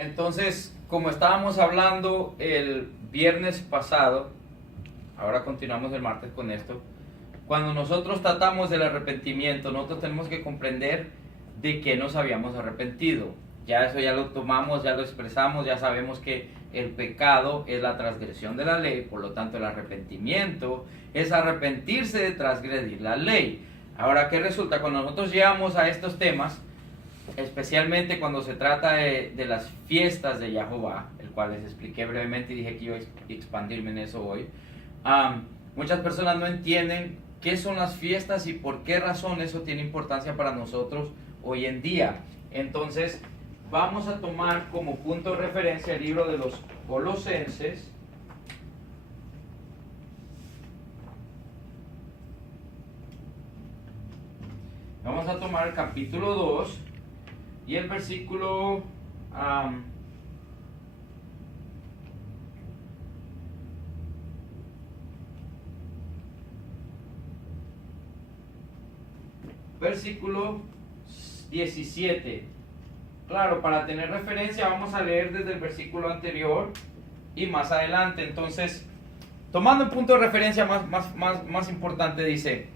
Entonces, como estábamos hablando el viernes pasado, ahora continuamos el martes con esto. Cuando nosotros tratamos del arrepentimiento, nosotros tenemos que comprender de qué nos habíamos arrepentido. Ya eso ya lo tomamos, ya lo expresamos, ya sabemos que el pecado es la transgresión de la ley, por lo tanto el arrepentimiento es arrepentirse de transgredir la ley. Ahora, ¿qué resulta? Cuando nosotros llegamos a estos temas, especialmente cuando se trata de las fiestas de Jehová, el cual les expliqué brevemente y dije que iba a expandirme en eso hoy, muchas personas no entienden qué son las fiestas y por qué razón eso tiene importancia para nosotros hoy en día. Entonces, vamos a tomar como punto de referencia el libro de los Colosenses. Vamos a tomar el capítulo 2 y el versículo versículo 17. Claro, para tener referencia vamos a leer desde el versículo anterior y más adelante. Entonces, tomando un punto de referencia más importante, dice,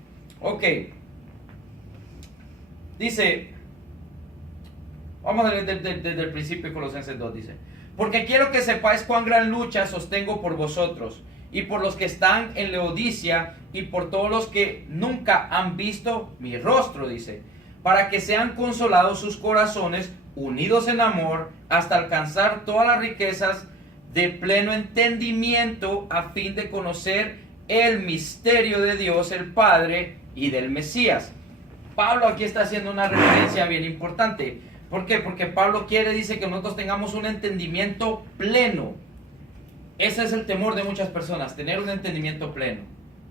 vamos a leer desde el principio de Colosenses 2, dice, porque quiero que sepáis cuán gran lucha sostengo por vosotros y por los que están en Laodicea y por todos los que nunca han visto mi rostro, dice, para que sean consolados sus corazones, unidos en amor, hasta alcanzar todas las riquezas de pleno entendimiento, a fin de conocer el misterio de Dios el Padre y del Mesías. Pablo aquí está haciendo una referencia bien importante. ¿Por qué? Porque Pablo dice que nosotros tengamos un entendimiento pleno. Ese es el temor de muchas personas, tener un entendimiento pleno.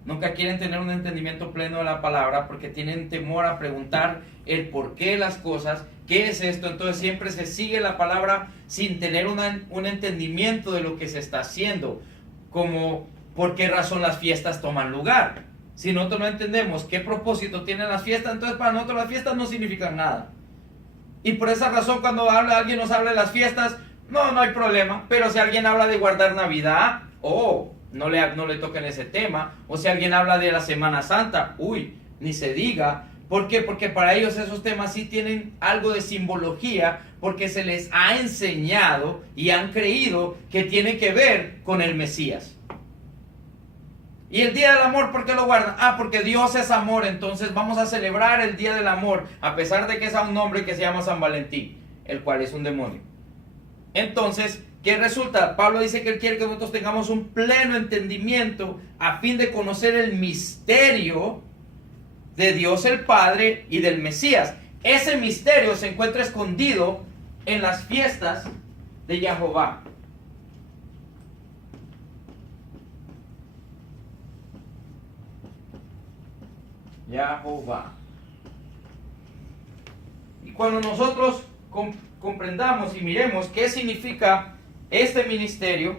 Nunca quieren tener un entendimiento pleno de la palabra porque tienen temor a preguntar el porqué de las cosas, qué es esto. Entonces siempre se sigue la palabra sin tener un entendimiento de lo que se está haciendo, como por qué razón las fiestas toman lugar. Si nosotros no entendemos qué propósito tienen las fiestas, entonces para nosotros las fiestas no significan nada. Y por esa razón cuando alguien nos habla de las fiestas, no hay problema. Pero si alguien habla de guardar Navidad, no le toquen ese tema. O si alguien habla de la Semana Santa, ni se diga. ¿Por qué? Porque para ellos esos temas sí tienen algo de simbología, porque se les ha enseñado y han creído que tiene que ver con el Mesías. Y el Día del Amor, ¿por qué lo guardan? Porque Dios es amor, entonces vamos a celebrar el Día del Amor, a pesar de que es a un hombre que se llama San Valentín, el cual es un demonio. Entonces, ¿qué resulta? Pablo dice que él quiere que nosotros tengamos un pleno entendimiento a fin de conocer el misterio de Dios el Padre y del Mesías. Ese misterio se encuentra escondido en las fiestas de Jehová. Jehová. Y cuando nosotros comprendamos y miremos qué significa este ministerio,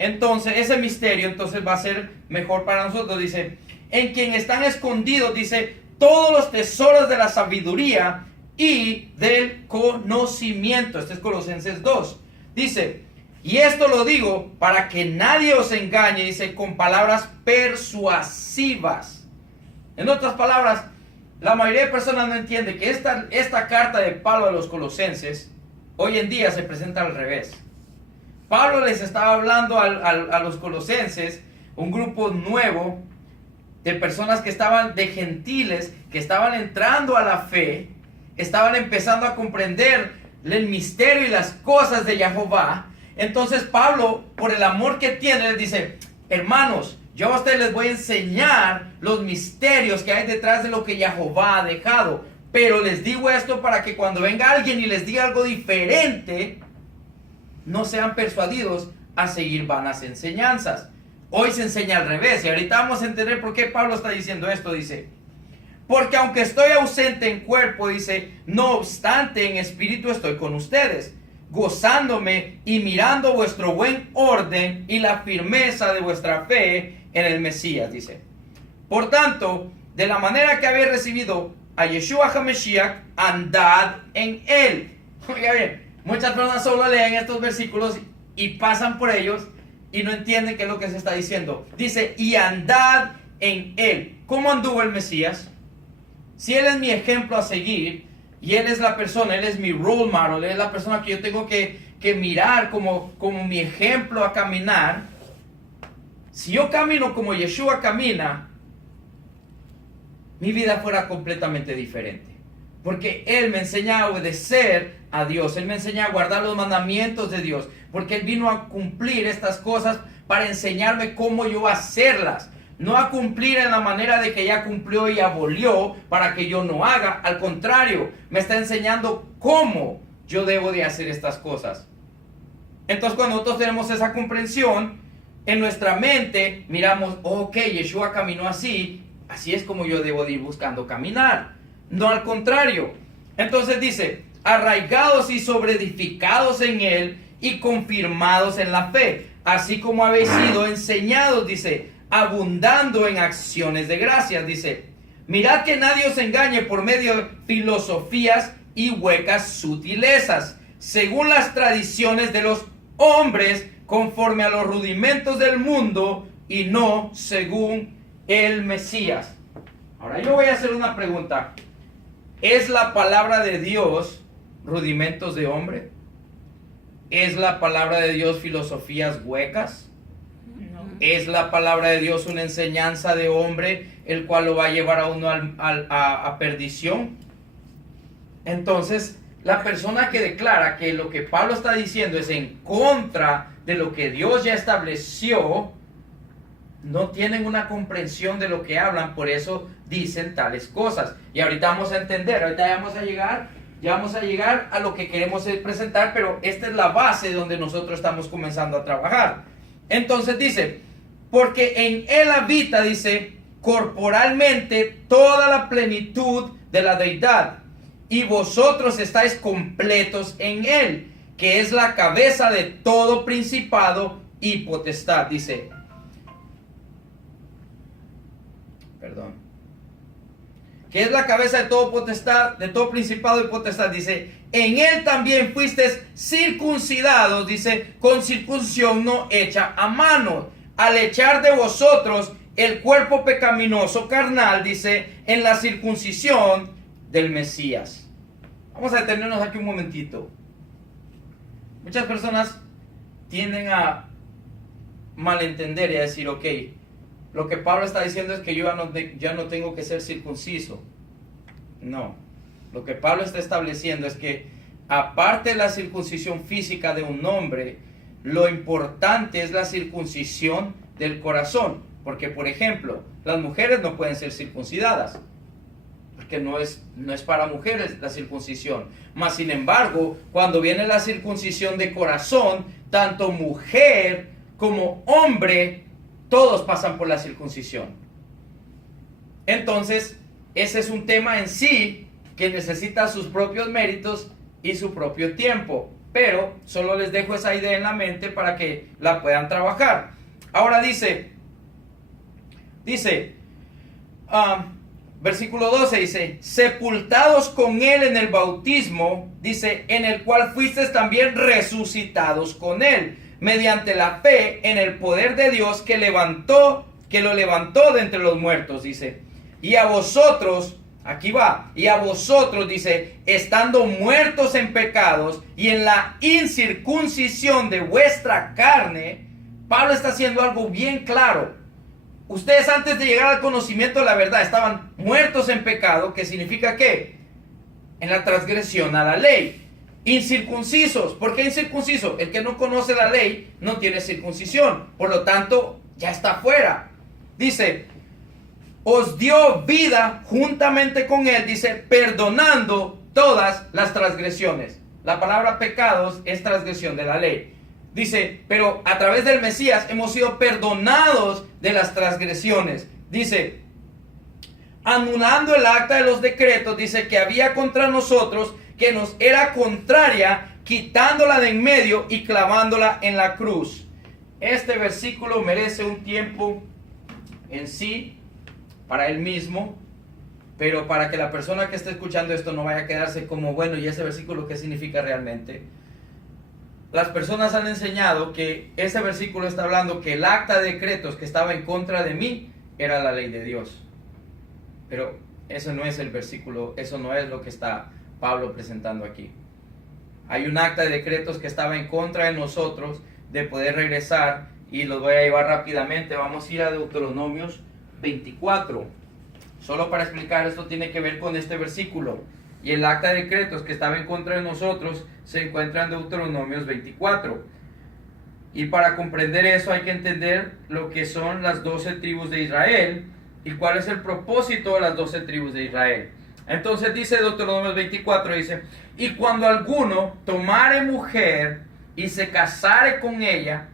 entonces ese misterio entonces va a ser mejor para nosotros. Dice, en quien están escondidos, dice, todos los tesoros de la sabiduría y del conocimiento. Este es Colosenses 2. Dice, y esto lo digo para que nadie os engañe, dice, con palabras persuasivas. En otras palabras, la mayoría de personas no entiende que esta carta de Pablo a los Colosenses hoy en día se presenta al revés. Pablo les estaba hablando a los Colosenses, un grupo nuevo de personas que estaban, de gentiles, que estaban entrando a la fe, estaban empezando a comprender el misterio y las cosas de Jehová. Entonces Pablo, por el amor que tiene, les dice, hermanos, yo a ustedes les voy a enseñar los misterios que hay detrás de lo que Jehová ha dejado. Pero les digo esto para que cuando venga alguien y les diga algo diferente, no sean persuadidos a seguir vanas enseñanzas. Hoy se enseña al revés y ahorita vamos a entender por qué Pablo está diciendo esto. Dice, porque aunque estoy ausente en cuerpo, dice, no obstante en espíritu estoy con ustedes, gozándome y mirando vuestro buen orden y la firmeza de vuestra fe en el Mesías, dice. Por tanto, de la manera que habéis recibido a Yeshua HaMashiach, andad en él. Oiga bien, Muchas personas solo leen estos versículos y pasan por ellos y no entienden qué es lo que se está diciendo. Dice, y andad en él. ¿Cómo anduvo el Mesías? Si él es mi ejemplo a seguir, y él es la persona, él es mi role model, él es la persona que yo tengo que mirar como mi ejemplo a caminar. Si yo camino como Yeshua camina, mi vida fuera completamente diferente. Porque Él me enseña a obedecer a Dios. Él me enseña a guardar los mandamientos de Dios. Porque Él vino a cumplir estas cosas para enseñarme cómo yo hacerlas. No a cumplir en la manera de que ya cumplió y abolió para que yo no haga. Al contrario, me está enseñando cómo yo debo de hacer estas cosas. Entonces, cuando nosotros tenemos esa comprensión, en nuestra mente miramos, ok, Yeshua caminó así, así es como yo debo de ir buscando caminar. No al contrario. Entonces dice, arraigados y sobreedificados en Él y confirmados en la fe, así como habéis sido enseñados, dice, abundando en acciones de gracias, dice, mirad que nadie os engañe por medio de filosofías y huecas sutilezas, según las tradiciones de los hombres, conforme a los rudimentos del mundo y no según el Mesías. Ahora yo voy a hacer una pregunta. ¿Es la palabra de Dios rudimentos de hombre? ¿Es la palabra de Dios filosofías huecas? No. ¿Es la palabra de Dios una enseñanza de hombre, el cual lo va a llevar a uno a perdición? Entonces, la persona que declara que lo que Pablo está diciendo es en contra de lo que Dios ya estableció, no tienen una comprensión de lo que hablan, por eso dicen tales cosas. Y ahorita vamos a entender, ahorita ya vamos a llegar a lo que queremos presentar, pero esta es la base donde nosotros estamos comenzando a trabajar. Entonces dice, porque en Él habita, dice, corporalmente toda la plenitud de la deidad, y vosotros estáis completos en Él, que es la cabeza de todo principado y potestad, dice. Que es la cabeza de todo potestad, de todo principado y potestad, dice, en Él también fuisteis circuncidados, dice, con circuncisión no hecha a mano, al echar de vosotros el cuerpo pecaminoso carnal, dice, en la circuncisión del Mesías. Vamos a detenernos aquí un momentito. Muchas personas tienden a malentender y a decir, ok, lo que Pablo está diciendo es que yo ya no tengo que ser circunciso. No. Lo que Pablo está estableciendo es que aparte de la circuncisión física de un hombre, lo importante es la circuncisión del corazón. Porque, por ejemplo, las mujeres no pueden ser circuncidadas. Porque no es para mujeres la circuncisión. Mas, sin embargo, cuando viene la circuncisión de corazón, tanto mujer como hombre, todos pasan por la circuncisión. Entonces, ese es un tema en sí que necesita sus propios méritos y su propio tiempo. Pero solo les dejo esa idea en la mente para que la puedan trabajar. Ahora dice, versículo 12 dice, sepultados con Él en el bautismo, dice, en el cual fuisteis también resucitados con Él, mediante la fe en el poder de Dios que lo levantó de entre los muertos, dice. Y a vosotros, aquí va, y a vosotros, dice, estando muertos en pecados y en la incircuncisión de vuestra carne, Pablo está haciendo algo bien claro. Ustedes antes de llegar al conocimiento de la verdad estaban muertos en pecado, que significa ¿qué? En la transgresión a la ley. Incircuncisos. ¿Por qué incircunciso? El que no conoce la ley no tiene circuncisión. Por lo tanto, ya está fuera. Dice, os dio vida juntamente con Él, dice, perdonando todas las transgresiones. La palabra pecados es transgresión de la ley. Dice, pero a través del Mesías hemos sido perdonados de las transgresiones. Dice, anulando el acta de los decretos, dice, que había contra nosotros, que nos era contraria, quitándola de en medio y clavándola en la cruz. Este versículo merece un tiempo en sí, para él mismo, pero para que la persona que esté escuchando esto no vaya a quedarse como, bueno, ¿y ese versículo qué significa realmente? las personas han enseñado que este versículo está hablando que el acta de decretos que estaba en contra de mí era la ley de Dios. Pero eso no es el versículo, eso no es lo que está Pablo presentando aquí. Hay un acta de decretos que estaba en contra de nosotros de poder regresar, y los voy a llevar rápidamente. Vamos a ir a Deuteronomios 24. Solo para explicar, esto tiene que ver con este versículo. Y el acta de decretos que estaba en contra de nosotros se encuentra en Deuteronomios 24. Y para comprender eso hay que entender lo que son las 12 tribus de Israel y cuál es el propósito de las 12 tribus de Israel. Entonces dice Deuteronomios 24, dice: y cuando alguno tomare mujer y se casare con ella,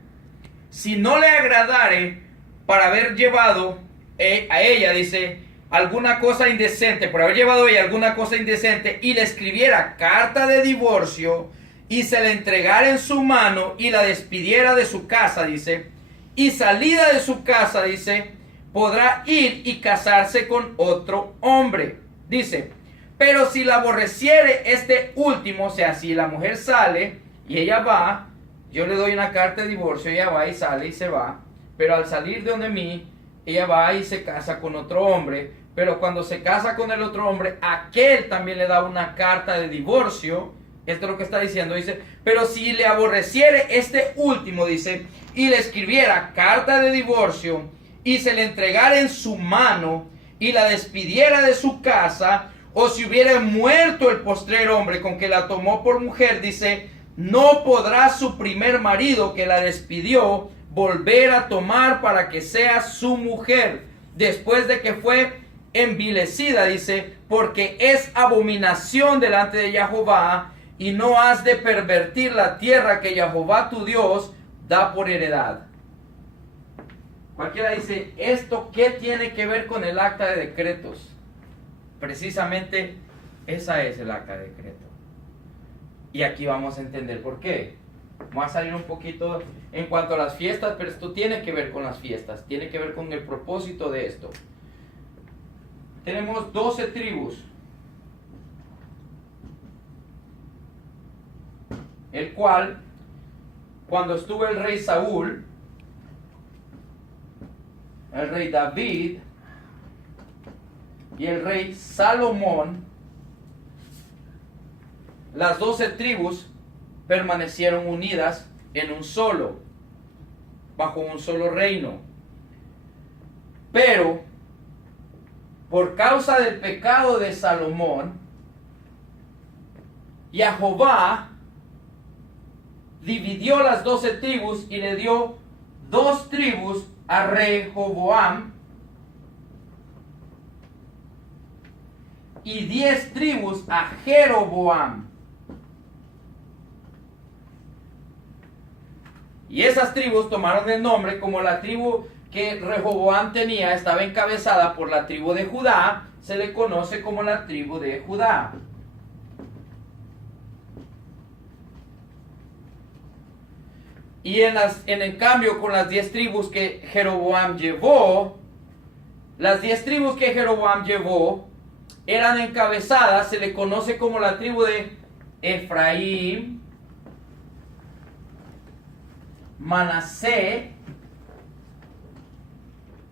si no le agradare para haber llevado a ella, dice, alguna cosa indecente, por haber llevado a ella alguna cosa indecente, y le escribiera carta de divorcio, y se le entregara en su mano, y la despidiera de su casa, dice, y salida de su casa, dice, podrá ir y casarse con otro hombre. Dice, pero si la aborreciere este último, o sea, si la mujer sale y ella va, yo le doy una carta de divorcio, ella va y sale y se va, pero al salir de donde mí, ella va y se casa con otro hombre, pero cuando se casa con el otro hombre, aquel también le da una carta de divorcio. Esto es lo que está diciendo, dice, pero si le aborreciere este último, dice, y le escribiera carta de divorcio, y se le entregara en su mano, y la despidiera de su casa, o si hubiera muerto el postrer hombre con que la tomó por mujer, dice, no podrá su primer marido que la despidió volver a tomar para que sea su mujer, después de que fue envilecida, dice, porque es abominación delante de Jehová, y no has de pervertir la tierra que Jehová tu Dios da por heredad. Cualquiera dice, ¿esto qué tiene que ver con el acta de decretos? Precisamente esa es el acta de decreto. Y aquí vamos a entender por qué. Vamos a salir un poquito en cuanto a las fiestas, pero esto tiene que ver con las fiestas, tiene que ver con el propósito de esto. Tenemos 12 tribus, el cual, cuando estuvo el rey Saúl, el rey David y el rey Salomón, las 12 tribus permanecieron unidas en un solo, bajo un solo reino. Pero, por causa del pecado de Salomón, Jehová dividió las 12 tribus y le dio 2 tribus a Rehoboam y 10 tribus a Jeroboam. Y esas tribus tomaron el nombre como la tribu que Rehoboam tenía, estaba encabezada por la tribu de Judá, se le conoce como la tribu de Judá. Y en el cambio con las 10 tribus que Jeroboam llevó, las 10 tribus que Jeroboam llevó eran encabezadas, se le conoce como la tribu de Efraín, Manasés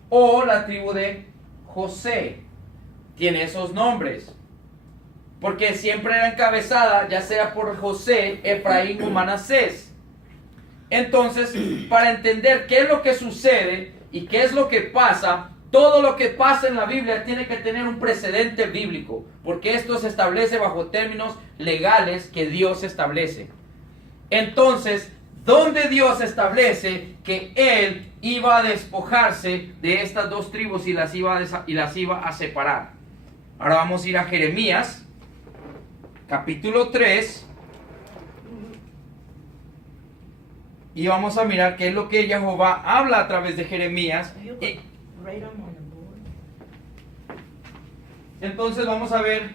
o la tribu de José. Tiene esos nombres porque siempre era encabezada ya sea por José, Efraín o Manasés. Entonces, para entender qué es lo que sucede y qué es lo que pasa, todo lo que pasa en la Biblia tiene que tener un precedente bíblico, porque esto se establece bajo términos legales que Dios establece. Entonces, ¿dónde Dios establece que Él iba a despojarse de estas 2 tribus y las iba a separar? Ahora vamos a ir a Jeremías, capítulo 3. Y vamos a mirar qué es lo que Jehová habla a través de Jeremías. Entonces vamos a ver,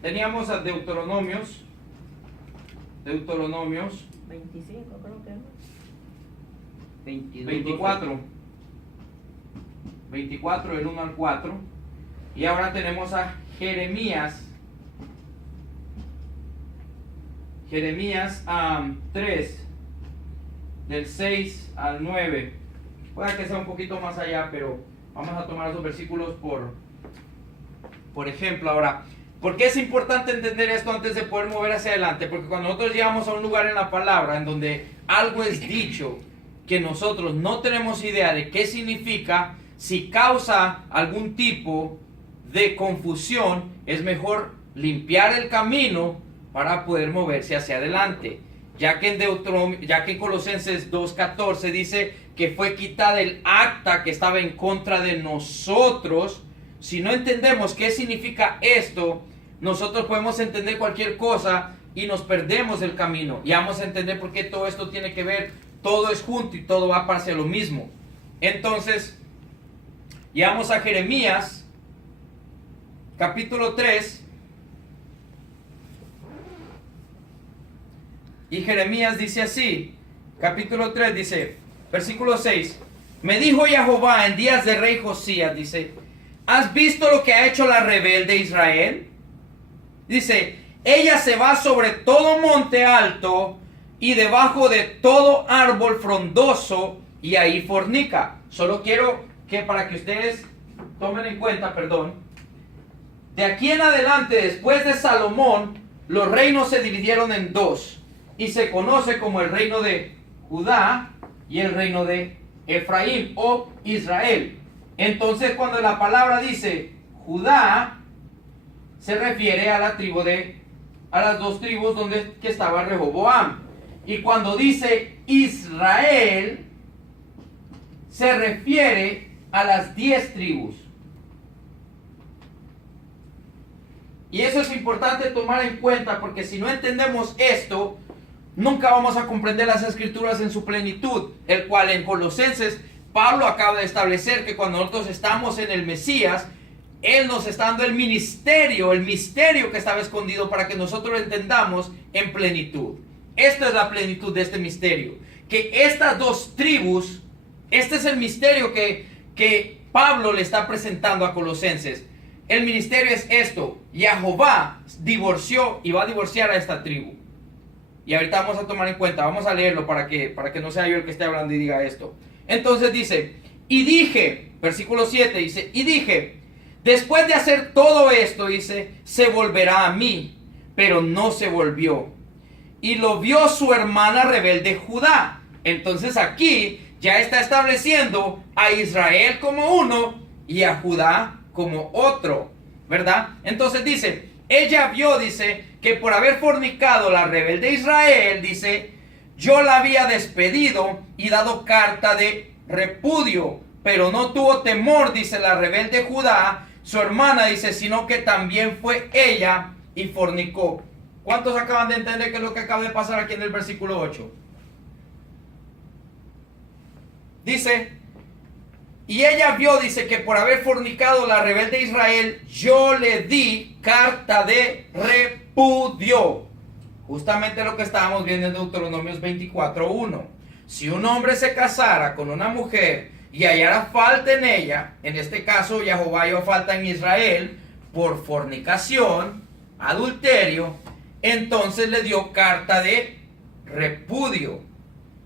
teníamos a Deuteronomios 25 creo que es. 24 del 1 al 4. Y ahora tenemos a Jeremías 3 del 6 al 9. Puede que sea un poquito más allá, pero vamos a tomar esos versículos por ejemplo. Ahora, ¿por qué es importante entender esto antes de poder mover hacia adelante? Porque cuando nosotros llegamos a un lugar en la palabra en donde algo es dicho que nosotros no tenemos idea de qué significa, si causa algún tipo de confusión, es mejor limpiar el camino para poder moverse hacia adelante. Ya que en Colosenses 2:14 dice que fue quitada el acta que estaba en contra de nosotros. Si no entendemos qué significa esto, nosotros podemos entender cualquier cosa y nos perdemos el camino. Y vamos a entender por qué todo esto tiene que ver, todo es junto y todo va hacia lo mismo. Entonces, llegamos a Jeremías, capítulo 3. Y Jeremías dice así, capítulo 3 dice, versículo 6. Me dijo Jehová en días de rey Josías, dice, ¿has visto lo que ha hecho la rebelde Israel? Dice, ella se va sobre todo monte alto y debajo de todo árbol frondoso y ahí fornica. Solo quiero que para que ustedes tomen en cuenta, de aquí en adelante, después de Salomón, los reinos se dividieron en dos y se conoce como el reino de Judá y el reino de Efraín o Israel. Entonces, cuando la palabra dice Judá, se refiere a las dos tribus que estaba Rehoboam. Y cuando dice Israel, se refiere a las 10 tribus. Y eso es importante tomar en cuenta, porque si no entendemos esto, nunca vamos a comprender las escrituras en su plenitud, el cual en Colosenses Pablo acaba de establecer que cuando nosotros estamos en el Mesías, Él nos está dando el misterio que estaba escondido para que nosotros lo entendamos en plenitud. Esta es la plenitud de este misterio, que estas dos tribus, este es el misterio que Pablo le está presentando a Colosenses. El ministerio es esto: Jehová divorció y va a divorciar a esta tribu. Y ahorita vamos a tomar en cuenta, vamos a leerlo para que no sea yo el que esté hablando y diga esto. Entonces dice, y dije, versículo 7 dice, y dije, después de hacer todo esto, dice, se volverá a mí, pero no se volvió. Y lo vio su hermana rebelde Judá. Entonces aquí ya está estableciendo a Israel como uno y a Judá como otro, ¿verdad? Entonces dice, ella vio, dice, que por haber fornicado la rebelde Israel, dice, yo la había despedido y dado carta de repudio, pero no tuvo temor, dice la rebelde Judá, su hermana, dice, sino que también fue ella y fornicó. ¿Cuántos acaban de entender qué es lo que acaba de pasar aquí en el versículo 8? Dice, y ella vio, dice, que por haber fornicado la rebelde Israel, yo le di carta de repudio. Justamente lo que estábamos viendo en Deuteronomios 24:1. Si un hombre se casara con una mujer y hallara falta en ella, en este caso Jehová halló falta en Israel por fornicación, adulterio, entonces le dio carta de repudio.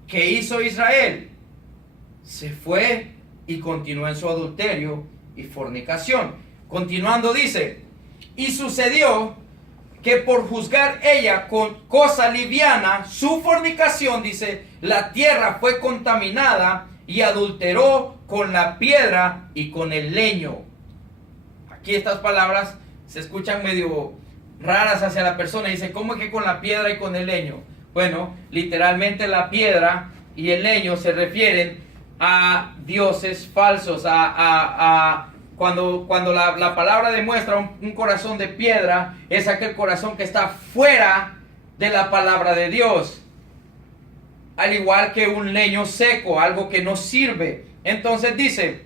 ¿Qué hizo Israel? Se fue y continuó en su adulterio y fornicación. Continuando dice, y sucedió que por juzgar ella con cosa liviana su fornicación, dice, la tierra fue contaminada y adulteró con la piedra y con el leño. Aquí estas palabras se escuchan medio raras hacia la persona. Dice, ¿cómo es que con la piedra y con el leño? Bueno, literalmente la piedra y el leño se refieren a dioses falsos, cuando la palabra demuestra un corazón de piedra, es aquel corazón que está fuera de la palabra de Dios. Al igual que un leño seco, algo que no sirve. Entonces dice,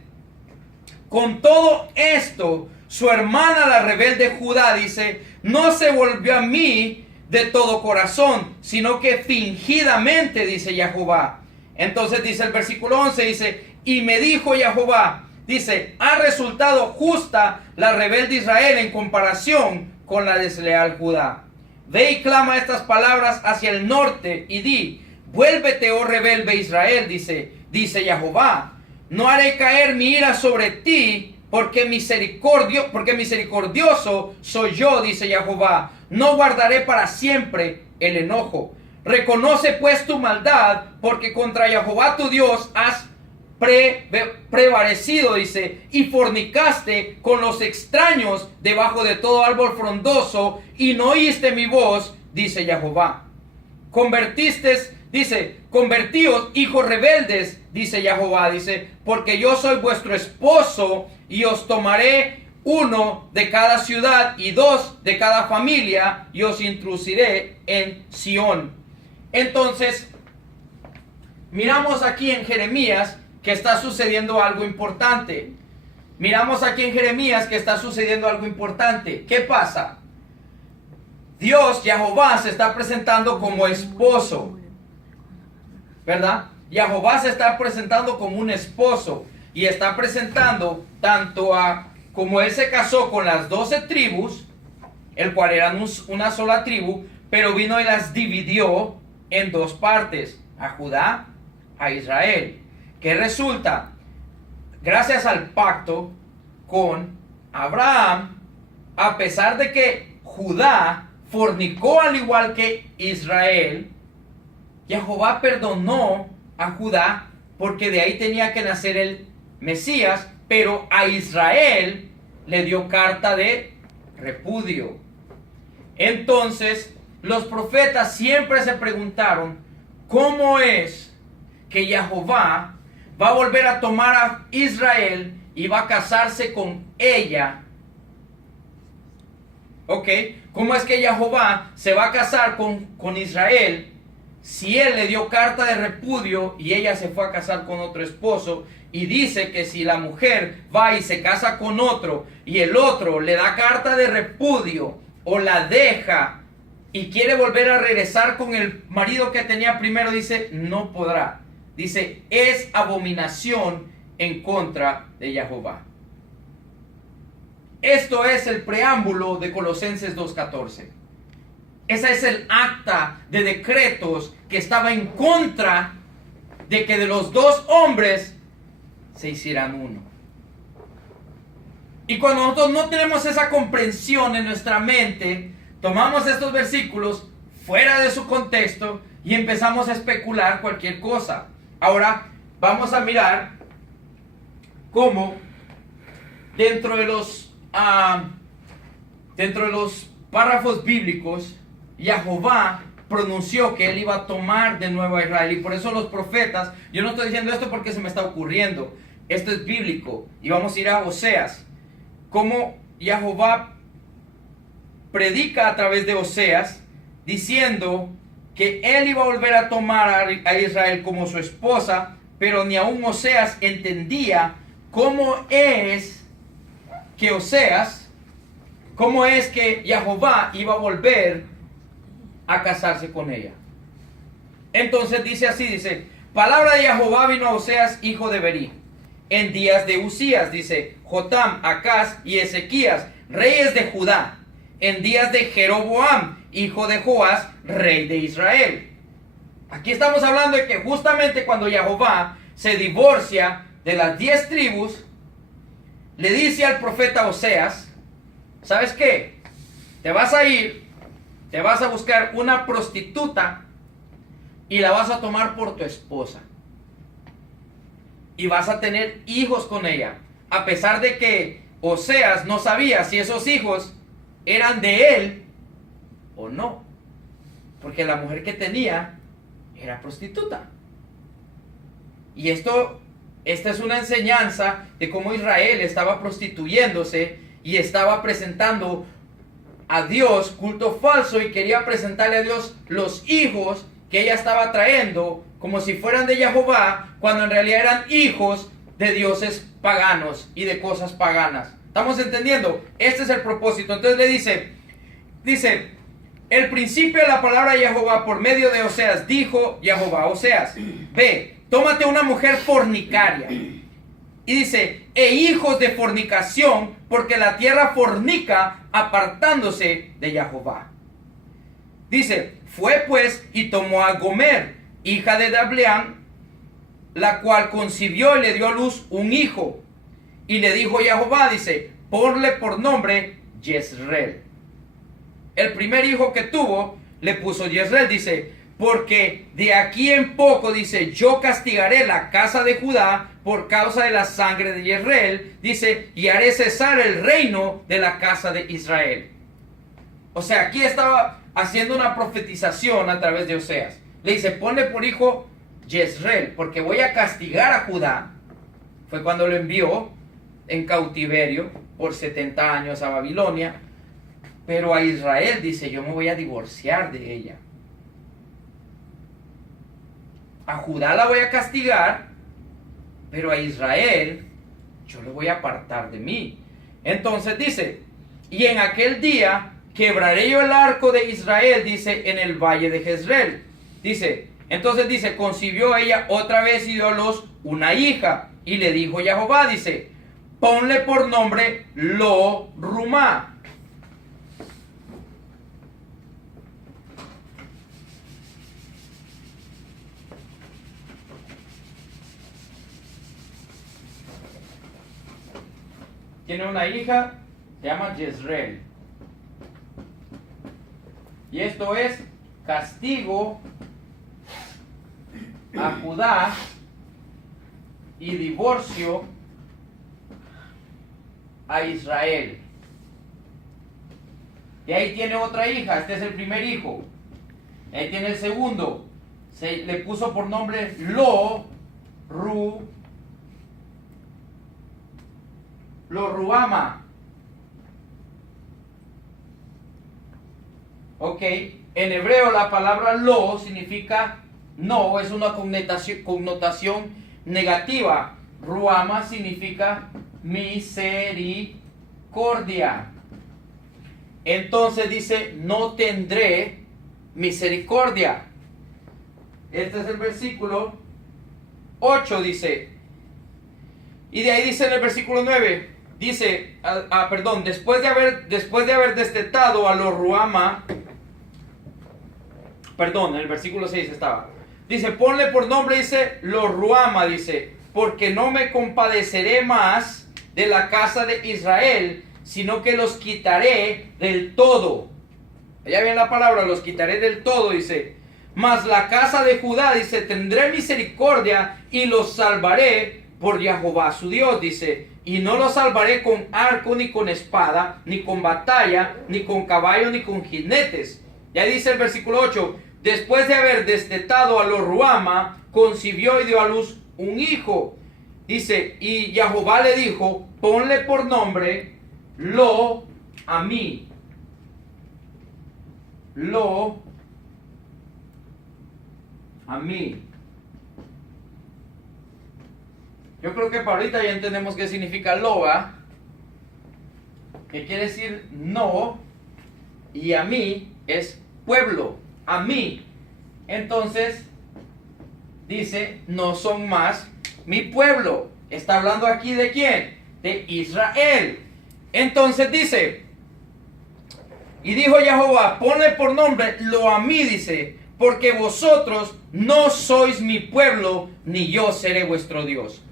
con todo esto, su hermana la rebelde Judá, dice, no se volvió a mí de todo corazón, sino que fingidamente, dice Jehová. Entonces dice el versículo 11, dice, y me dijo Jehová, dice, ha resultado justa la rebelde Israel en comparación con la desleal Judá. Ve y clama estas palabras hacia el norte y di, vuélvete, oh rebelde Israel, dice Jehová. No haré caer mi ira sobre ti, porque misericordioso soy yo, dice Jehová. No guardaré para siempre el enojo. Reconoce pues tu maldad, porque contra Jehová tu Dios has prevalecido, dice, y fornicaste con los extraños debajo de todo árbol frondoso, y no oíste mi voz, dice Jehová. Convertíos, hijos rebeldes, dice Jehová, dice, porque yo soy vuestro esposo, y os tomaré 1 de cada ciudad y 2 de cada familia, y os introduciré en Sión. Entonces, miramos aquí en Jeremías que está sucediendo algo importante. ¿Qué pasa? Dios, Jehová, se está presentando como esposo, ¿verdad? Jehová se está presentando como un esposo y está presentando tanto a como él se casó con las 12 tribus, el cual eran una sola tribu, pero vino y las dividió en 2 partes, a Judá, a Israel. ¿Qué resulta? Gracias al pacto con Abraham, a pesar de que Judá fornicó al igual que Israel, Jehová perdonó a Judá porque de ahí tenía que nacer el Mesías, pero a Israel le dio carta de repudio. Entonces, los profetas siempre se preguntaron, ¿cómo es que Jehová va a volver a tomar a Israel y va a casarse con ella? ¿Ok? ¿Cómo es que Jehová se va a casar con Israel si él le dio carta de repudio y ella se fue a casar con otro esposo? Y dice que si la mujer va y se casa con otro y el otro le da carta de repudio o la deja y quiere volver a regresar con el marido que tenía primero, dice, no podrá. Dice, es abominación en contra de Jehová. Esto es el preámbulo de Colosenses 2:14. Ese es el acta de decretos que estaba en contra de que de los 2 hombres se hicieran uno. Y cuando nosotros no tenemos esa comprensión en nuestra mente, tomamos estos versículos fuera de su contexto y empezamos a especular cualquier cosa. Ahora vamos a mirar cómo dentro de los párrafos bíblicos, Jehová pronunció que él iba a tomar de nuevo a Israel. Y por eso los profetas, yo no estoy diciendo esto porque se me está ocurriendo, esto es bíblico. Y vamos a ir a Oseas, cómo Jehová predica a través de Oseas, diciendo que él iba a volver a tomar a Israel como su esposa, pero ni aún Oseas entendía cómo es que Jehová iba a volver a casarse con ella. Entonces dice así, dice, palabra de Jehová vino a Oseas, hijo de Berí, en días de Usías, dice, Jotam, Acaz y Ezequías, reyes de Judá, en días de Jeroboam, hijo de Joás, rey de Israel. Aquí estamos hablando de que justamente cuando Jehová se divorcia de las 10 tribus, le dice al profeta Oseas, ¿sabes qué? Te vas a ir, te vas a buscar una prostituta y la vas a tomar por tu esposa. Y vas a tener hijos con ella. A pesar de que Oseas no sabía si esos hijos eran de él o no. Porque la mujer que tenía era prostituta. Y esta es una enseñanza de cómo Israel estaba prostituyéndose y estaba presentando a Dios culto falso y quería presentarle a Dios los hijos que ella estaba trayendo como si fueran de Jehová, cuando en realidad eran hijos de dioses paganos y de cosas paganas. ¿Estamos entendiendo? Este es el propósito. Entonces le dice, el principio de la palabra de Jehová por medio de Oseas, dijo Jehová, Oseas, ve, tómate una mujer fornicaria. Y dice, e hijos de fornicación, porque la tierra fornica apartándose de Jehová. Dice, fue pues y tomó a Gomer, hija de Dableán, la cual concibió y le dio a luz un hijo. Y le dijo Jehová, dice, ponle por nombre Jezreel. El primer hijo que tuvo le puso Jezreel, dice, porque de aquí en poco, dice, yo castigaré la casa de Judá por causa de la sangre de Jezreel, dice, y haré cesar el reino de la casa de Israel. O sea, aquí estaba haciendo una profetización a través de Oseas. Le dice, ponle por hijo Jezreel, porque voy a castigar a Judá. Fue cuando lo envió en cautiverio por 70 años a Babilonia. Pero a Israel, dice, yo me voy a divorciar de ella. A Judá la voy a castigar, pero a Israel yo le voy a apartar de mí. Entonces dice, y en aquel día quebraré yo el arco de Israel, dice, en el valle de Jezreel. Dice, entonces dice, concibió ella otra vez y dio a luz una hija. Y le dijo Jehová, dice, ponle por nombre Lo-Rumá. Tiene una hija, se llama Jezreel. Y esto es castigo a Judá y divorcio a Israel. Y ahí tiene otra hija, este es el primer hijo. Ahí tiene el segundo. Se le puso por nombre Lo-Ruama. Ok, en hebreo la palabra lo significa no, es una connotación negativa. Ruama significa misericordia. Entonces dice, no tendré misericordia. Este es el versículo 8, dice. Y de ahí dice en el versículo 9, dice, después de haber destetado a Lo-Ruama, en el versículo 6 estaba. Dice, ponle por nombre, dice, Lo-Ruama, dice, porque no me compadeceré más de la casa de Israel, sino que los quitaré del todo. Allá viene la palabra, los quitaré del todo, dice. Mas la casa de Judá, dice, tendré misericordia y los salvaré por Jehová su Dios, dice. Y no los salvaré con arco, ni con espada, ni con batalla, ni con caballo, ni con jinetes. Ya dice el versículo 8, después de haber destetado a Lo-Ruama, concibió y dio a luz un hijo. Dice, y Jehová le dijo, ponle por nombre Lo-Amí. Lo-Amí. Yo creo que para ahorita ya entendemos qué significa Loa, que quiere decir no, y a mí es pueblo, a mí. Entonces, dice, no son más mi pueblo. Está hablando aquí de quién? De Israel. Entonces dice, y dijo Jehová, ponle por nombre Lo-Amí, dice, porque vosotros no sois mi pueblo, ni yo seré vuestro Dios.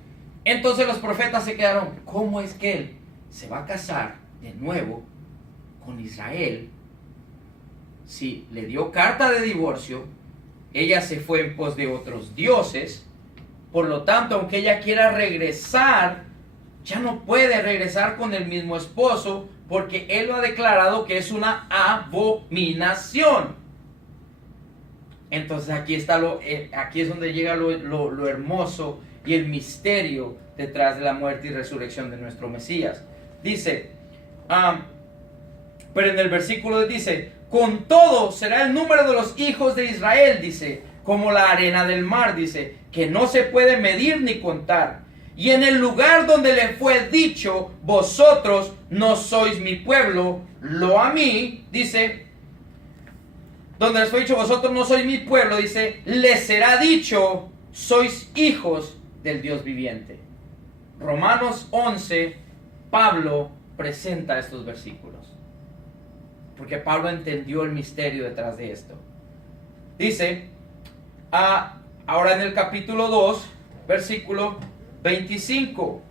Entonces los profetas se quedaron, ¿cómo es que él se va a casar de nuevo con Israel? Si le dio carta de divorcio, ella se fue en pos de otros dioses, por lo tanto, aunque ella quiera regresar, ya no puede regresar con el mismo esposo, porque él lo ha declarado que es una abominación. Entonces aquí está aquí es donde llega lo hermoso y el misterio detrás de la muerte y resurrección de nuestro Mesías. Dice, pero en el versículo dice, con todo será el número de los hijos de Israel, dice, como la arena del mar, dice, que no se puede medir ni contar. Y en el lugar donde le fue dicho, vosotros no sois mi pueblo, Lo-Amí, dice, donde les fue dicho, vosotros no sois mi pueblo, dice, les será dicho, sois hijos del Dios viviente. Romanos 11, Pablo presenta estos versículos, porque Pablo entendió el misterio detrás de esto. Dice, Ahora en el capítulo 2, versículo 25.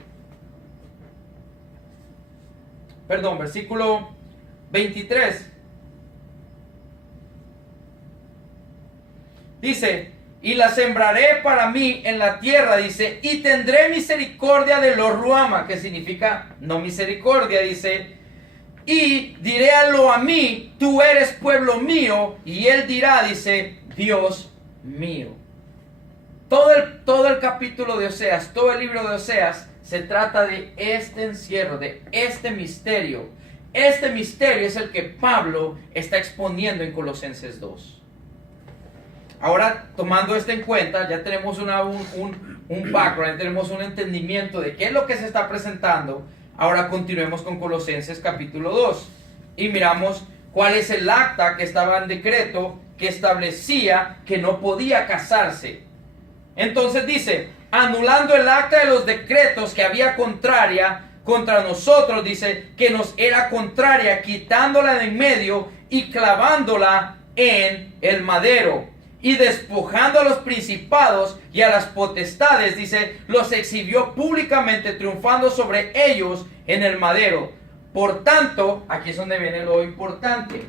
Perdón, versículo 23. Dice, y la sembraré para mí en la tierra, dice, y tendré misericordia de los ruama, que significa no misericordia, dice, y diré a lo a mí, tú eres pueblo mío, y él dirá, dice, Dios mío. Todo el capítulo de Oseas, todo el libro de Oseas, se trata de este encierro, de este misterio. Este misterio es el que Pablo está exponiendo en Colosenses 2. Ahora, tomando esto en cuenta, ya tenemos un background, tenemos un entendimiento de qué es lo que se está presentando. Ahora continuemos con Colosenses capítulo 2 y miramos cuál es el acta que estaba en decreto que establecía que no podía casarse. Entonces dice, anulando el acta de los decretos que había contraria contra nosotros, dice, que nos era contraria, quitándola de en medio y clavándola en el madero. Y despojando a los principados y a las potestades, dice, los exhibió públicamente, triunfando sobre ellos en el madero. Por tanto, aquí es donde viene lo importante.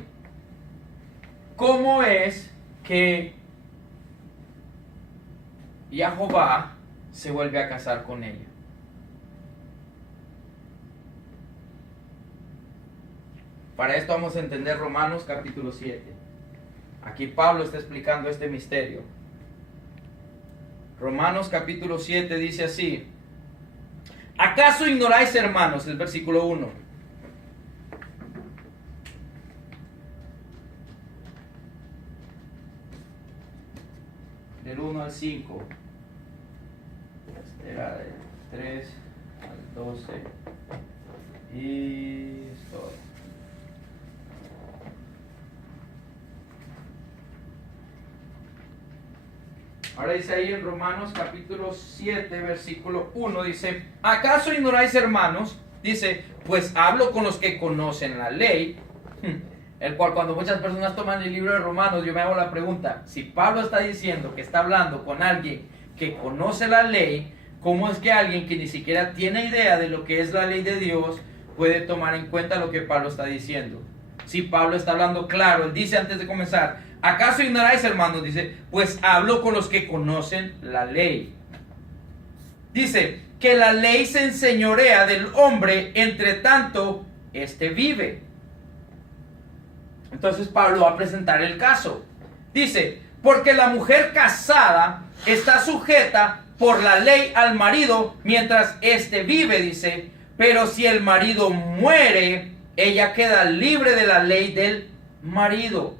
¿Cómo es que Jehová se vuelve a casar con ella? Para esto vamos a entender Romanos capítulo 7. Aquí Pablo está explicando este misterio. Romanos capítulo 7 dice así: ¿acaso ignoráis, hermanos? El versículo 1. Del 1 al 5. Este era del 3 al 12. Y esto. Ahora dice ahí en Romanos capítulo 7, versículo 1, dice, ¿acaso ignoráis, hermanos? Dice, pues hablo con los que conocen la ley, el cual cuando muchas personas toman el libro de Romanos, yo me hago la pregunta, si Pablo está diciendo que está hablando con alguien que conoce la ley, ¿cómo es que alguien que ni siquiera tiene idea de lo que es la ley de Dios puede tomar en cuenta lo que Pablo está diciendo? Si Pablo está hablando claro, él dice antes de comenzar, ¿acaso ignoráis, hermanos? Dice, pues hablo con los que conocen la ley. Dice, que la ley se enseñorea del hombre, entre tanto, éste vive. Entonces Pablo va a presentar el caso. Dice, porque la mujer casada está sujeta por la ley al marido mientras éste vive, dice, pero si el marido muere, ella queda libre de la ley del marido.